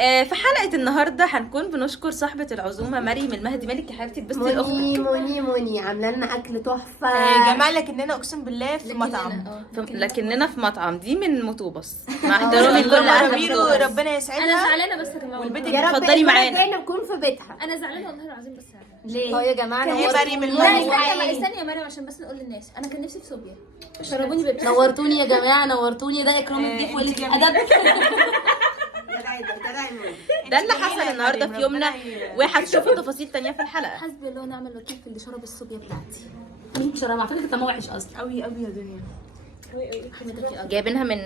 في حلقة النهاردة هنكون بنشكر صاحبة العزومة مريم المهدي. مالك يا حبيبتي بس موني الأخت موني عامله لنا اكل تحفه. جمال لكننا اقسم بالله في مطعم. لكننا في مطعم دي من مطوبس مع احترامي لكل أهل ميرو مطوبس. ربنا يسعدها. انا زعلانه بس يا جماعه والبنت يا رب اتفضلي معانا. الجايه نكون في بيتها. انا زعلانه والله العظيم بس ليه؟ يا جماعه هي مريم لا المهدي. استني يا مريم عشان بس نقول للناس انا كان نفسي في صوبيا شربوني بيبسي. نورتوني يا جماعه، نورتوني. ده اكرام الضيف واللي ادب. ده اللي حصل النهاردة في يومنا، وهتشوفوا تفاصيل تانية في الحلقة. حسبي الله ونعم الوكيل في اللي شرب الصوبيا بتاعتي. مين شرب؟ على فكره كان وحش اصلا. قوي قوي يا دنيا. جايبينها من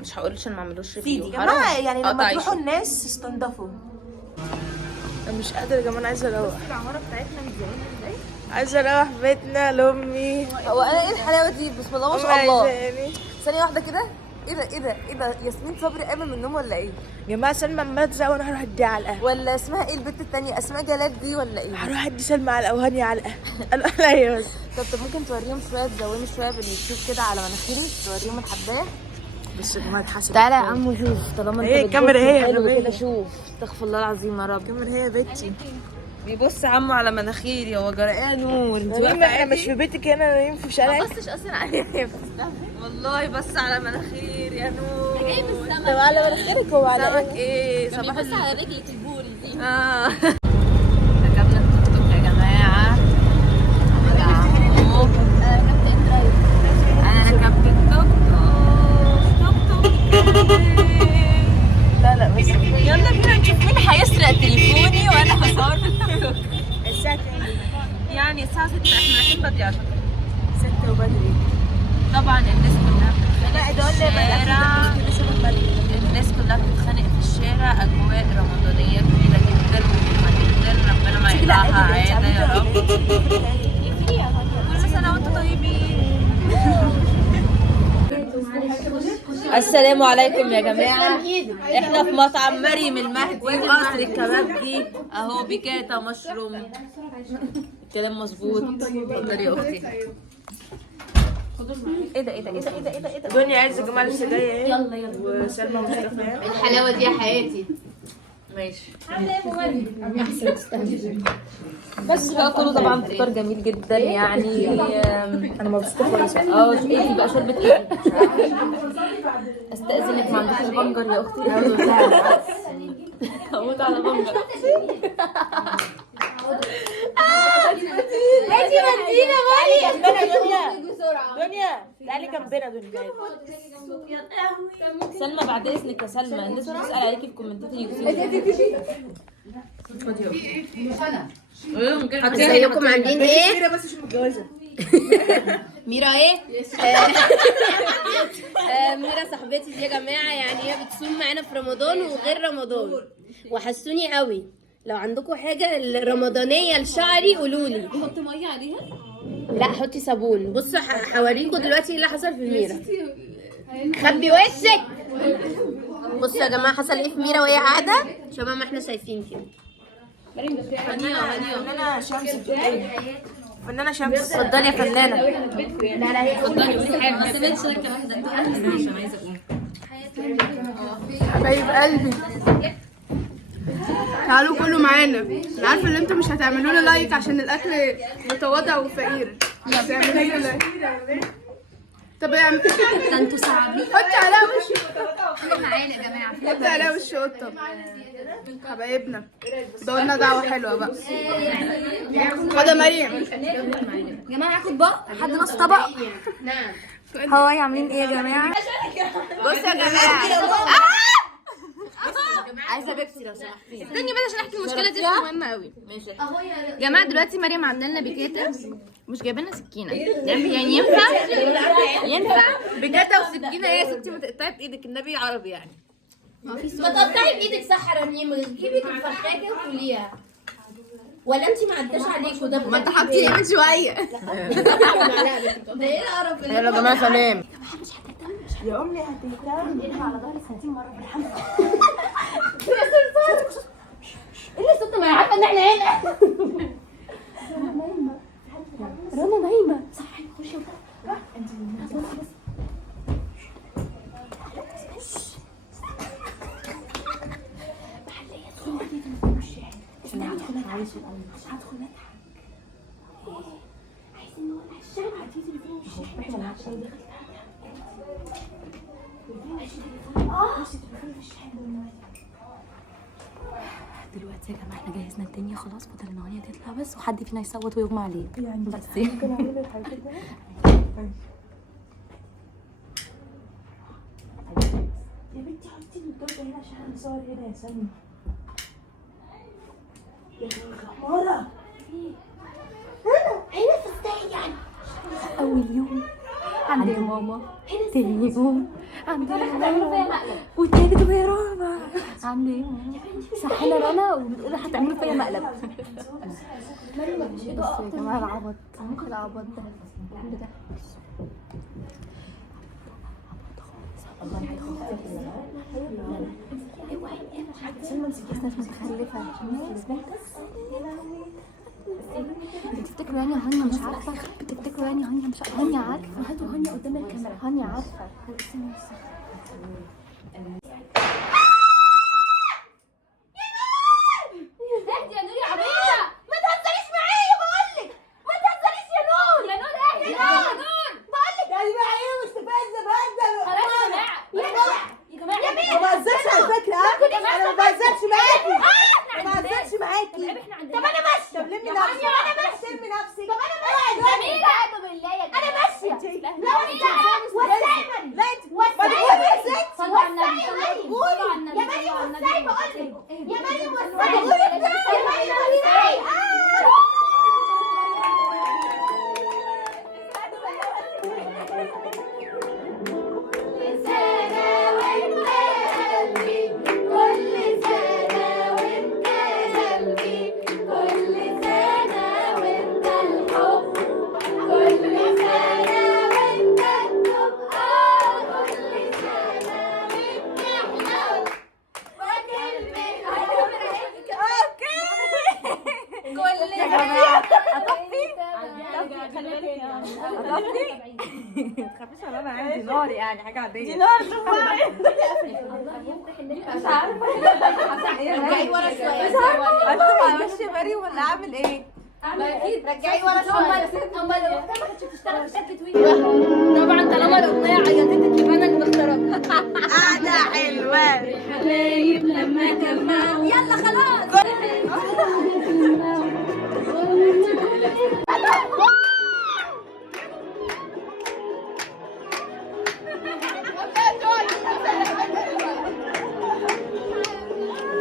مش هقول عشان ما اعملوش ريفيو. يا جماعه يعني لما قطع تروحوا عيش. الناس استنضفوا. انا مش قادره يا جماعه، انا عايزه اروح. العمارة بتاعتنا متزينة ازاي؟ عايزه اروح بيتنا لامي. هو انا ايه الحلاوه دي؟ بسم الله ما شاء الله. ثانيه واحده كده. ايه ده ياسمين صبري قايمه من النوم ولا ايه؟ يا جماعه سلمى عماله تزعق وانا هروح اديها علقه. ولا اسمها ايه البت التانية؟ اسماء جلال دي ولا ايه؟ هروح ادي سلمى علقه وهاني علقه. انا لا بس. طب ممكن توريهم شويه، تزومي شويه باليوتيوب كده على مناخيري، توريهم الحبايه. بس يا جماعه اتحسب. تعالى يا عم شوف، طالما انت هي الكاميرا هي حلو الرباية. كده. شوف استغفر الله العظيم يا رب. الكاميرا هي بيتي. بيبص عمو على مناخيري، هو جرأة نور. انت مين احنا مش في بيتك هنا نايمين في شارعك؟ بصش اصلا عليا والله بس على مناخيري يا نور. جاي من السما. طب على مناخيرك هو على سمك ايه؟ صباح بس على رجلك البوري دي. ركبنا التوك توك يا جماعة. أنا ركبت التوك توك. لا بس يلا بينا نشوف مين هيسرق تليفوني وأنا هصور في التوك توك. الساعه كام؟ يعني الساعة 6 احنا رايحين بدري عشان 6 وبدري. طبعا الناس كلها لا ده بتتخانق في الشارع. الناس كلها بتتخانق في الشارع. أجواء رمضانية كبيرة جدا ومهمة جدا. ربنا ما يقطعها عادة يا رب. كل سنة وانتم طيبين. السلام عليكم يا جماعة. احنا في مطعم مريم المهدي وقصر الكبابجي اهو. بيكاتا مشروم. الكلام مظبوط. اتفضلي يا اختي. ايه ده دنيا عايزه يا جماعه لسه جايه اهي. يلا وسلمى ومصطفى. الحلاوه دي يا حياتي. ماشي. بس بقى كله طبعا فطار جميل جدا يعني. انا مبسوطه خالص. ايه بقى شربة ايه؟ استأذنك، ما عندكش بنجر يا اختي؟ هموت على بنجر. ماشي ودينا مريم. دنيا تعالي جنبنا دنيا. سلمى بعد اذنك يا سلمى، الناس بتسأل عليكي في كومنتات اليوتيوب. ازيكم عاملين ايه؟ ميرا بس مش متجوزه. ميرا ايه؟ ميرا صاحبتي دي يا جماعه، يعني هي بتصوم معانا في رمضان وغير رمضان، وحسوني قوي. لو عندكم حاجه رمضانيه لشعري قولوا لي. حط ميه عليها. لا حطي صابون. بصوا هوريكم دلوقتي ايه اللي حصل في ميرا. خبي وشك. بصوا يا جماعه حصل ايه في ميرا وهي قاعده شبه ما احنا شايفين كده. فنانه شمس. فنانه شمس. اتفضلي يا فنانة. لا لا هي ما سيبتش ركة واحدة. انت عشان عايزة اقوم. حبايب قلبي تعالوا كلوا معانا. انا عارفه ان انتوا مش هتعملوا لي لايك عشان الاكل متواضع وفقير، بس اعملوا لي لايك. طب اعمل ده انتوا صعبين. حطي عليها وش، معانا يا جماعه. حطي عليها وش قطه. حبايبنا دورنا دعوه حلوه بقى. خد يا مريم. يا جماعه هاخد بقى حد نص طبق. هاي عاملين ايه يا جماعه؟ بصوا يا جماعة. عايزة بيبسي لو سمحتي. استني بس عشان احكي المشكله دي مهمه قوي. ماشي. يا جماعه دلوقتي مريم عامله لنا بيكاتا مش جايبه لنا سكينه. يعني ينفع بجد وسكينة ايه يا ستي؟ ما تقطعي بايدك، النبي عربي يعني. ما تقطعي بايدك صح يا رنيم. جيبي الفرخايه وكليها. ولا انت ما عداش عليكوا ده؟ ما انت حاطين من شويه. ده ايه القرف اللي يلا يا جماعة سلام. يا امي هتهتم. ايه اللي صوت؟ ما عارفه ان احنا هنا. رنا نايمه صح. خشي دلوقتي يا جماعه احنا جهزنا الدنيا خلاص، فاضل ان هي تطلع بس وحد فينا يصوت ويغمى عليه يعني. بس ممكن اعمل الحاجات دي. يا بنتي حطي الدرجه هنا عشان هنصور هنا يا سلمى. يا حمارة هنا ازاي يعني؟ اول يوم عند ماما، تاني يوم عند ماما، والتالت ورابع عند ماما. صحينا رنا وبتقولي هتعملوا فيا مقلب. بس يا جماعه العبط، ممكن العبط ده ده ناس متخلفة. بتفتكروا يعني هانيا مش عارفة؟ بتفتكروا يعني هانيا مش عارفة؟ هانيا عارفة. هاتوا هانيا قدام الكاميرا. هانيا عارفة. اهدي يا نور يا عبيطة، ما تهزريش معايا بقولك، ما تهزريش يا نور. يا نور اهدي يا نور بقولك. يعني بقى ايه مستفزة بقى؟ خلاص يا جماعة يا جماعة يا جماعة ما بهزرش على فكرة. انا ما بهزرش معاكي. ما بهزرش معاكي. طب انا ماشية. طب لمي نفسك. انا ماشية. لمي نفسك. طب انا ماشية. جميلة اعوذ بالله يا جماعة. انا ماشية. جميلة وسعي مريم. لا انت ما تقولي يا ست. صلوا على النبي. صلوا على النبي. يا مريم وسعي بقولك. يا مريم وسعي. يا مريم وسعي. رجعي ورا شويه. امشي مريم ولا اعمل ايه؟ اكيد رجعي ورا شويه. امال لو اختها ما كانتش بتشتغل في شركه ويجي. طبعا طالما الاغنيه عيطتك يبقى انا اللي بختارها. قاعدة حلوة حبايب لما جمعوا. يلا خلاص.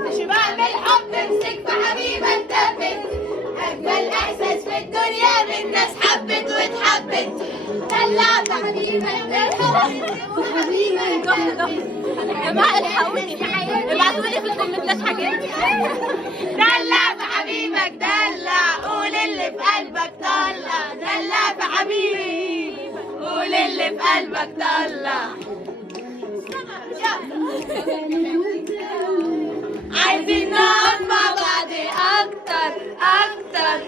مش بعمل حب امسك في حبيبك تبت. اجمل احساس في الدنيا بالناس حبت واتحبت. دلع في حبيبك وحبيبك يا جماعه الحقوني في حياتي. ابعتوا لي في الكومنتات حاجات. دلع في حبيبك دلع. قول اللي في قلبك طلع. دلع في حبيبي قول اللي في قلبك طلع. عايزين نقعد مع بعض اكتر اكتر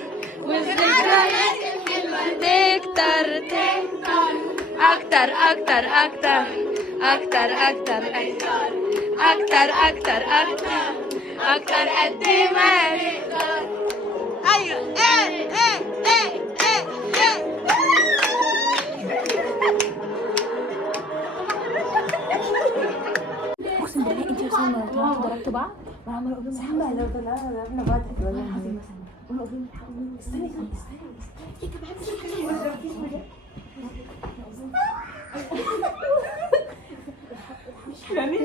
والذكريات الحلوه تكتر تكتر اكتر اكتر اكتر اكتر اكتر اكتر اكتر اكتر اكتر قد ما نقدر. ايوه ايه ايه ايه ايه اقسم بالله انت وسلمى لو ضربتوا بعض وعمالة اقول لهم سلمى لو ضربنا بعض هتولعنا. استني يعني